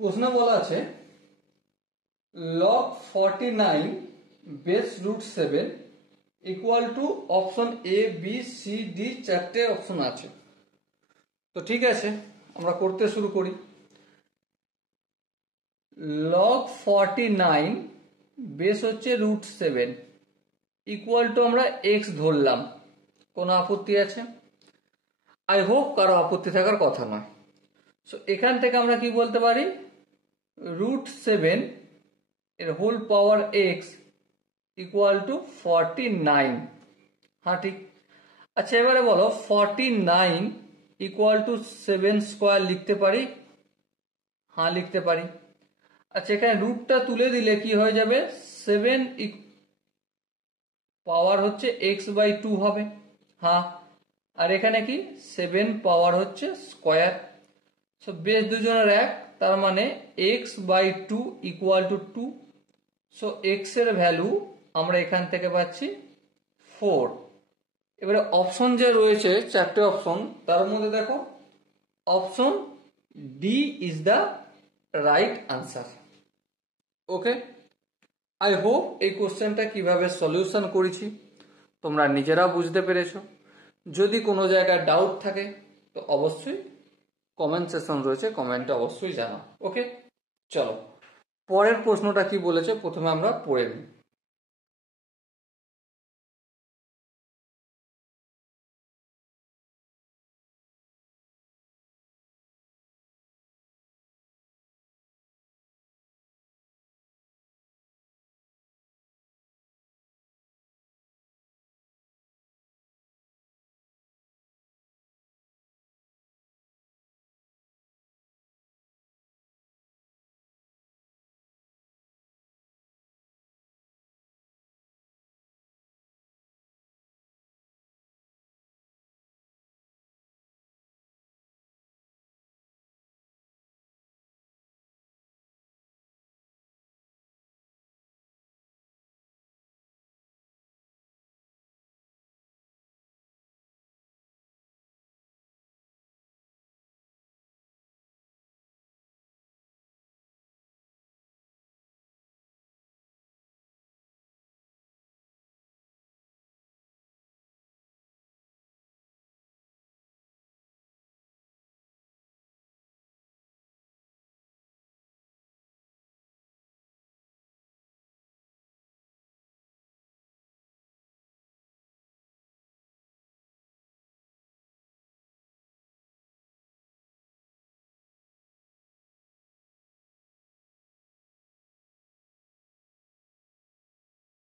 প্রশ্নে বলা আছে log 49 base root 7 equal to option A B C D, চারটে অপশন আছে। তো ঠিক আছে, আমরা করতে শুরু করি। log 49 বেস হচ্ছে রুট 7 ইকুয়াল টু আমরা এক্স ধরলাম। কোনো আপত্তি আছে? আই হোপ কারো আপত্তি থাকার কথা নয়। সো এখান থেকে আমরা কি বলতে পারি, রুট 7 এর whole power X equal to 49। হ্যাঁ ঠিক। আচ্ছা এবারে বলো 49 ইকুয়াল টু 7 স্কোয়ার লিখতে পারি? হ্যাঁ লিখতে পারি। আচ্ছা এখানে রুটটা তুলে দিলে কি হয়ে যাবে, 7 পাওয়ার হচ্ছে এক্স বাই 2 হবে। হ্যাঁ, আর এখানে কি 7 পাওয়ার হচ্ছে স্কোয়ার। সো বেস দুজনের এক, তার মানে X by 2 equal to 2। So X এর ভ্যালু আমরা এখান থেকে পাচ্ছি 4। এবারে অপশন যে রয়েছে চারটে অপশন, তার মধ্যে দেখো option D is the right answer. Okay, I hope এই কোশ্চেনটা কিভাবে সলিউশন করেছি তোমরা নিজেরা বুঝতে পেরেছো। যদি কোনো জায়গায় ডাউট থাকে তো অবশ্যই কমেন্ট সেকশন রয়েছে, কমেন্টে অবশ্যই জানাও। ওকে, চলো পরের প্রশ্নটা কি বলেছে প্রথমে আমরা পড়ে নিই।